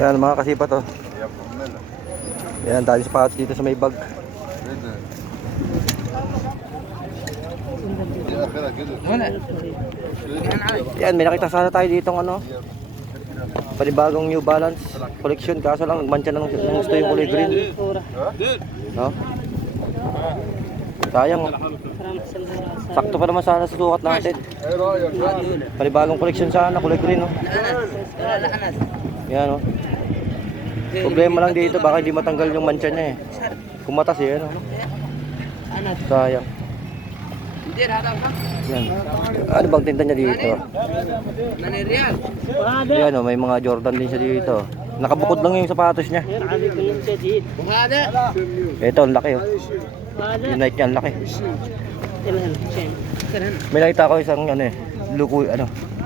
Yan mga kasipa to. Yan, dahil sapatos dito sa may bag. Yan, may nakita sana tayo dito ng ano, panibagong New Balance collection, kaso lang nagmantsa na ng gusto yung kulay green. No? Sayang. Sakto pa naman sana sa sukat natin. Panibagong collection sana, kulay green, no? Yan, no? Problema lang dito, baka hindi matanggal yung mancha niya eh. Kumatas eh, ano? Sayang. Yan. Ano bang tinta niya dito? Yan, oh, may mga Jordan din siya dito. Nakabukod lang yung sapatos niya. Ito, ang laki oh. Yung Nike niya, ang laki. May nakita ko isang ano eh,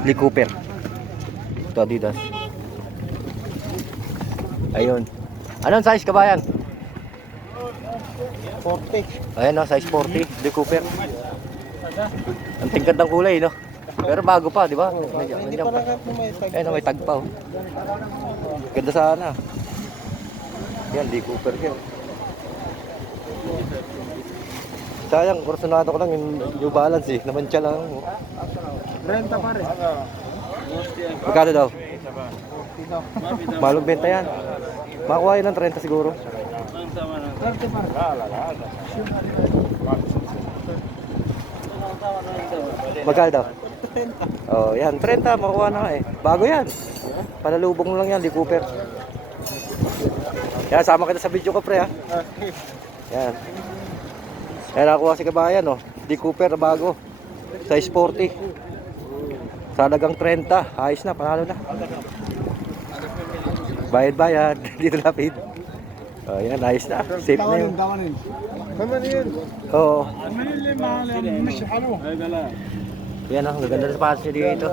Lee Cooper. Ito, Adidas. Ayun. Anong size kabayan? 40. Ayan o, size 40, Lee Cooper. Ang tingkad ng kulay, no? Pero bago pa, di ba? Nandiyan pa. Ayun, may tag pa, oh. Ganda sana. Yan, Lee Cooper yan. Sayang, kursunado ko lang yung New Balance eh. Namantya lang. Renta pa rin. Magkano daw? Malong benta yan. Makuha yun ng 30 siguro. Magkano daw? Oh, yan, 30 makuha na nga eh. Bago yan. Palalubong lang yan, Lee Cooper. Yan, sama kita sa video ko pre ha. Yan. Yan nakuha si kabayan oh. Lee Cooper na bago. Size 40. Sa halagang 30. Ayos na, panalo na. Bayad. Dito lapid. Oh, yan, ayos na. Safe na yun. Oo. Yan ang gaganda sa pass niya dito.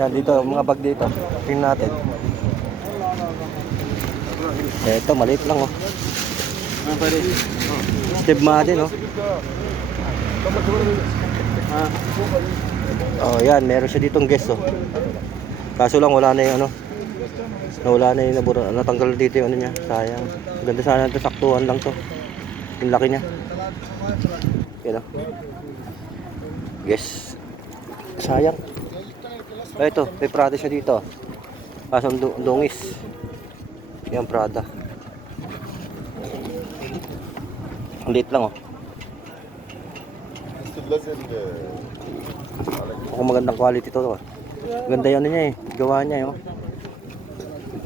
Yan dito, mga bag dito. Tingnan natin. Ito, maliit lang oh. Steve Madden oh. Oh, yan, meron siya ditong guest oh. Kaso lang wala na yung ano. Nawala na yung nabura, natanggal dito yung ano niya. Sayang. Ganda sana ito, saktuhan lang to. Yung laki niya. Yan oh. Guess. Sayang. Oh, ito, may Prada siya dito. Kaso ang dungis. Yan Prada. Ang liit lang oh. Kung magandang quality to oh. Ganda yan niya eh. Gawa niya oh.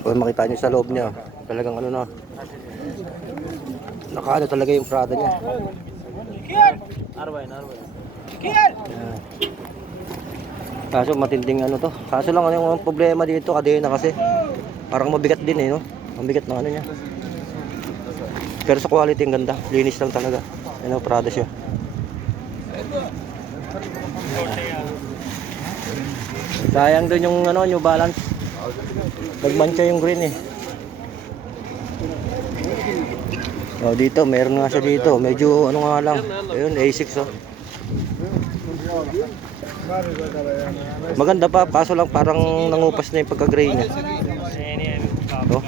Kung makita niyo sa loob niya, talagang ano na. Nakaano talaga yung Prada niya. Arway. Kaso matinding ano to. Kaso lang ano yung problema dito, kadena kasi. Parang mabigat din eh no. Ang bigat ng ano niya. Pero sa quality ang ganda. Linis lang talaga. Ano, Prada siya. Sayang doon yung ano, New Balance. Nagmantsa yung green eh. Oh, dito, meron nga siya dito. Medyo ano nga lang. Ayun, A6 oh. Maganda pa, kaso lang parang nangupas na yung pagka-gray niya. Oh.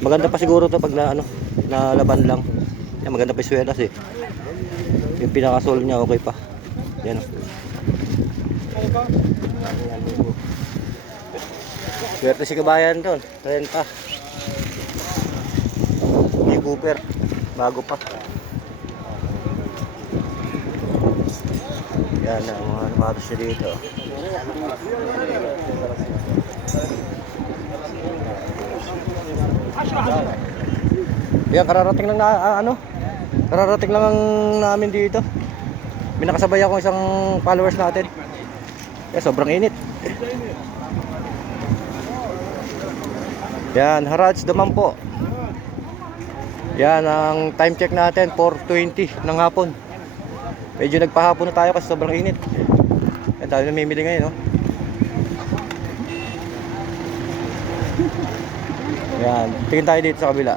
Maganda pa siguro to pag na ano, nalaban lang. Yan, maganda pa yung swelas eh. Yung pinaka-sole niya okay pa. Yan oh. Swerte si kabayan doon. Renta. Lee Cooper. Bago pa. Yan ang mga napatos siya dito. Yan, kararating lang na ano? Kararating lang namin dito. May nakasabay ako isang followers natin. Sobrang init. Yan, Harrods naman po. Yan, ang time check natin 4:20 ng hapon. Medyo nagpahapon na tayo kasi sobrang init. Yan, tayo namimili ngayon, no? Yan, tingin tayo dito sa kabila.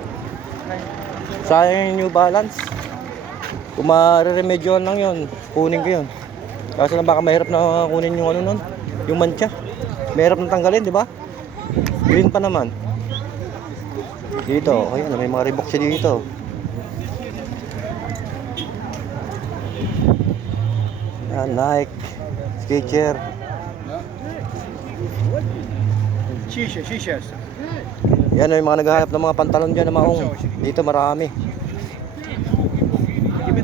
Sayang yung New Balance. Kung mareremedyohan lang yun, kunin ko yun. Kaso lang baka mahirap na kunin yung ano nun, yung mancha. Mahirap na tanggalin, di ba? Green pa naman. Dito, ayan, may mga Reebok siya dito. Yan, Nike, Skechers. Şişe. Yan, may mga naghahanap ng mga pantalon dyan na maong. Dito marami.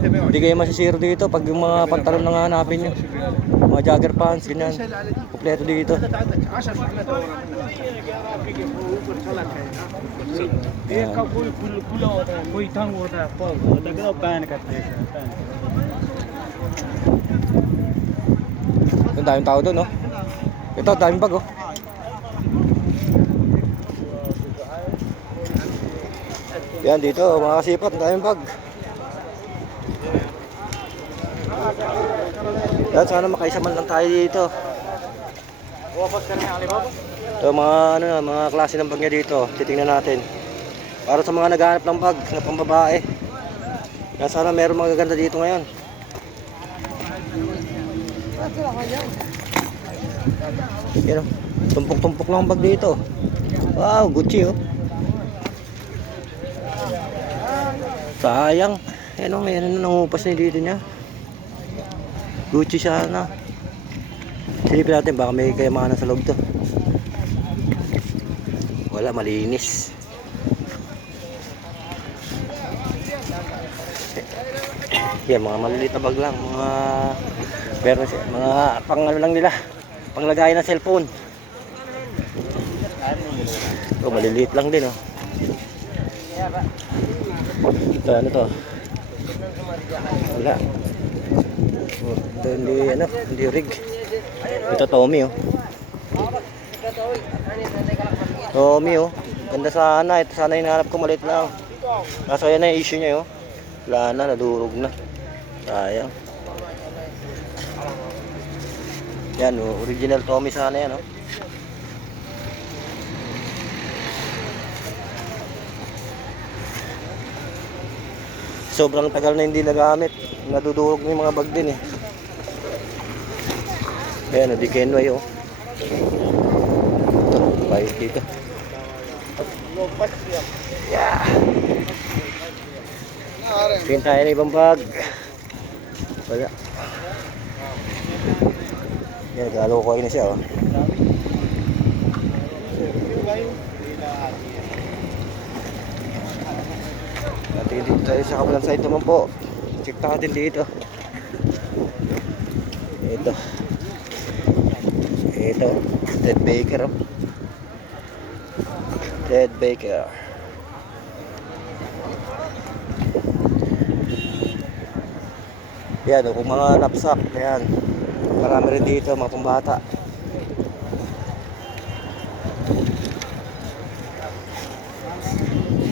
Hindi kayo masisiro dito pag yung mga pantalon na hanapin nyo. Mga jogger pants, ganyan. Kompleto dito. 10 metre ورا एक का कोई खुला होता है कोई तंग होता है पग लगता पैन करते हैं Ang daming tao doon, no? Ito, daming bag, oh. Yan, dito, mga kasipat, ang daming bag. Yan, sana makaisaman lang tayo dito. Ito, mga, ano, mga klase ng bag niya dito. Titingnan natin. Para sa mga naghahanap ng bag na pambabae. Yan, sana meron mga gaganda dito ngayon. Yan, oh. Tumpok-tumpok lang ang bag dito. Wow, Gucci, oh. Sayang. Yan, oh, mayroon na nangupas na dito niya. Gucci sana. Silipin natin, baka may kayamanan sa loob to. Wala, malinis. Yan, mga maliliit na bag lang. Mga pang ano lang nila. Panglagay ng cellphone. Ito, maliliit lang din, oh. Ito, ano to? Wala. Ito, hindi rig. Ito, Tommy, oh. Tommy, oh. Ganda sana. Ito sana hinahanap ko, maliit lang. Kaso yan na yung issue niya, oh. Wala na, nadurog na. Sayang. Yan, oh. Original Tommy sana yan, oh. Sobrang tagal na hindi nagamit. Nadudurog na yung mga bag din, eh. Ayan, di Kenway, oh. Ito, bayot dito. Yeah. Tingin tayo na ibang bag. Wala. Yan, galo ko na siya, oh. Tingin dito tayo sa kabilang side naman po. Check natin dito. Ito. Ito, Ted Baker, oh. Ted Baker. Yan, oh, kung mga knapsack, yan. Marami rin dito, mga pambata.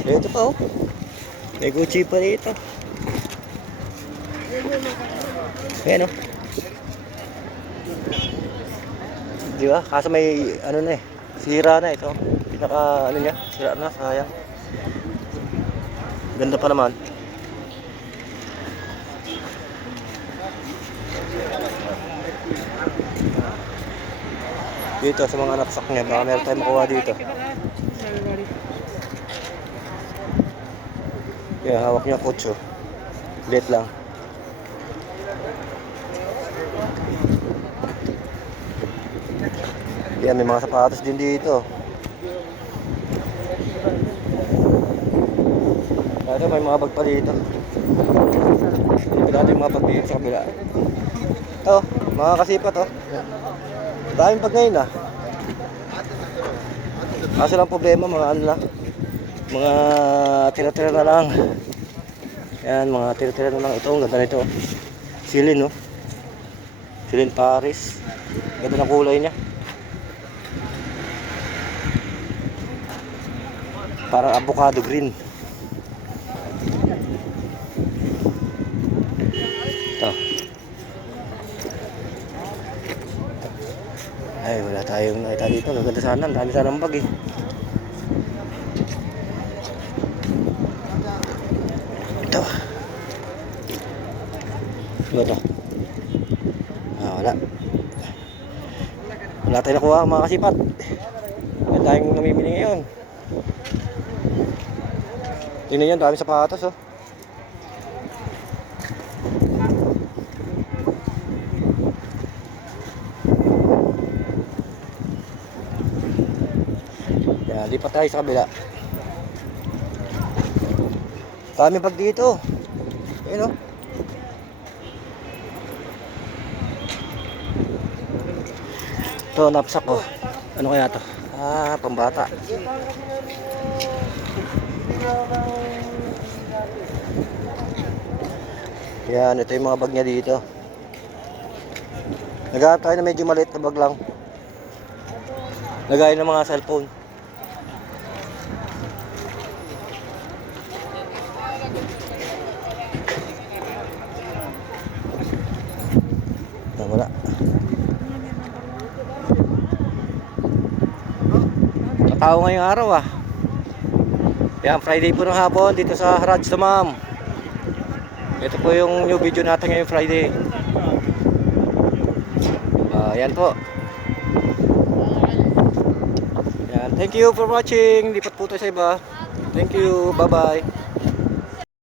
Ito pa, oh. May Gucci pa dito. Yan, oh. Di ba? Kaso may ano na, eh. Sira na ito. Pinaka ano niya, sira na, sayang. Ganda pa naman. Dito sa mga knapsack niya, baka meron tayong makuha dito. Kaya hawak niya kutso. Liit lang. Yan, may mga sapatos din dito. Ito, may mga bag pa dito. Dito natin yung mga bag dito sa kabila. Ito, mga kasipat, oh. Daming bag ngayon, ah. Kaso lang problema, mga ano lang. Mga tira-tira na lang. Yan, mga tira-tira na lang. Ito, ang ganda nito. Silin, oh. Silin Paris. Ganda ng kulay niya. Parang avocado green. Ito. Ay, wala tayong nakita dito. Gaganda sana. Ang dami sana ng bag, eh. Ito. Ano ito? Wala. Wala tayong nakuha mga kasipat. May tayong namimili ngayon. Tingnan yan, dami sapatos oh. Yan, lipat tayo sa kabila. Dami pag dito. Ayun oh. Ito, napsak ko. Ano kaya to? Pambata. Yan, ito yung mga bag niya dito. Naghahanap tayo na medyo maliit na bag lang. Lagay ng mga cellphone. Wala. Matao ngayong araw ah. Yan, Friday po ng hapon dito sa Haraj Damam. Ito po yung new video natin ngayong Friday. Yan po. Yan, thank you for watching. Lipat po tayo sa iba. Thank you. Bye bye.